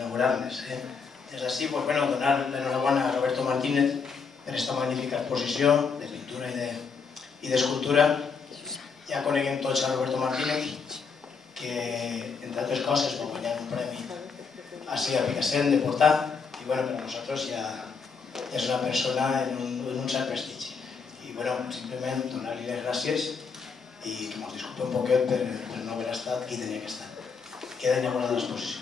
inaugurarles. Des d'ací, donar l'enhorabona a Roberto Martínez per aquesta magnífica exposició de pintura i d'escultura. Ja coneguem tots a Roberto Martínez, que, entre altres coses, va guanyar un premi així a Picassent de portar, i per a nosaltres ja és una persona en un cert prestigi. I simplement donar-li les gràcies i que me'ls disculpi un poquet per no haver estat qui tenia que estar. Queda inaugurada l'exposició.